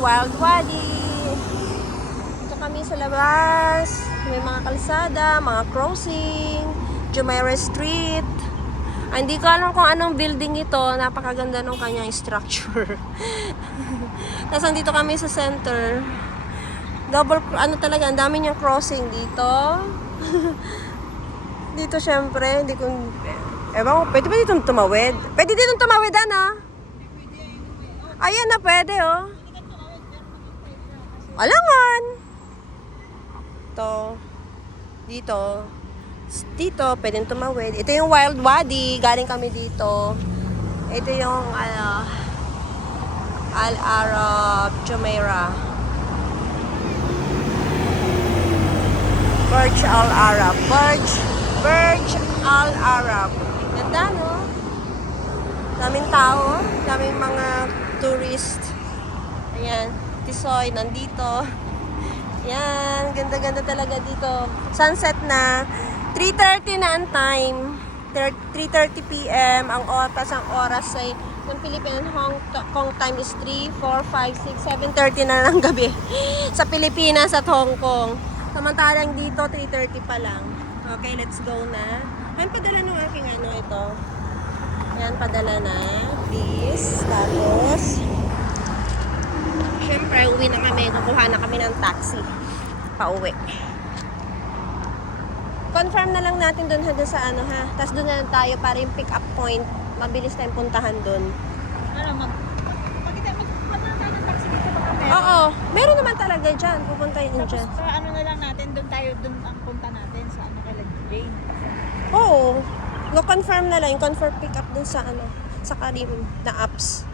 Wild Wadi. Ito kami sa labas. May mga kalsada, mga crossing, Jumeirah Street. Hindi ko alam kung anong building ito. Napakaganda ng kanyang structure. Tapos andito kami sa center. Double, talaga, ang dami niyang crossing dito. Dito syempre, hindi ko... Ewan ko, pwede ba dito tumawid? Pwede dito tumawid, ano? Ayan na, pwede, oh. Alangan! Ito. Dito, pwede tumawid. Ito yung Wild Wadi. Galing kami dito. Ito yung, Al-Arab, Jumeirah. Burj Al-Arab. Burj Al-Arab. Ganda, no? Daming tao. Daming mga tourist. Ayan. Tisoy, nandito. Ayan. Ganda-ganda talaga dito. Sunset na. 3:30 na ang time. 3:30 p.m. Ang oras ay ng Philippine Hong Kong time is 3, 4, 5, 6, 7:30 na ng gabi. Sa Pilipinas at Hong Kong. Samantalang dito, 3:30 pa lang. Okay, let's go na. Ayan, padala ng aking ito. Ayan, padala na. Please. Tapos, syempre, uwi na kami. Kukuha na kami ng taxi. Pauwi. Confirm na lang natin doon sa Tapos doon na lang tayo para yung pick up point. Mabilis tayong puntahan doon. Magpunta tayo ng taxi dito baka meron. Oo, meron naman talaga dyan. Pupunta yun dyan. Tapos na lang natin, doon ang punta natin sa kay Jane. Oo. Confirm na lang. Confirm pick up doon sa sa Karim na apps.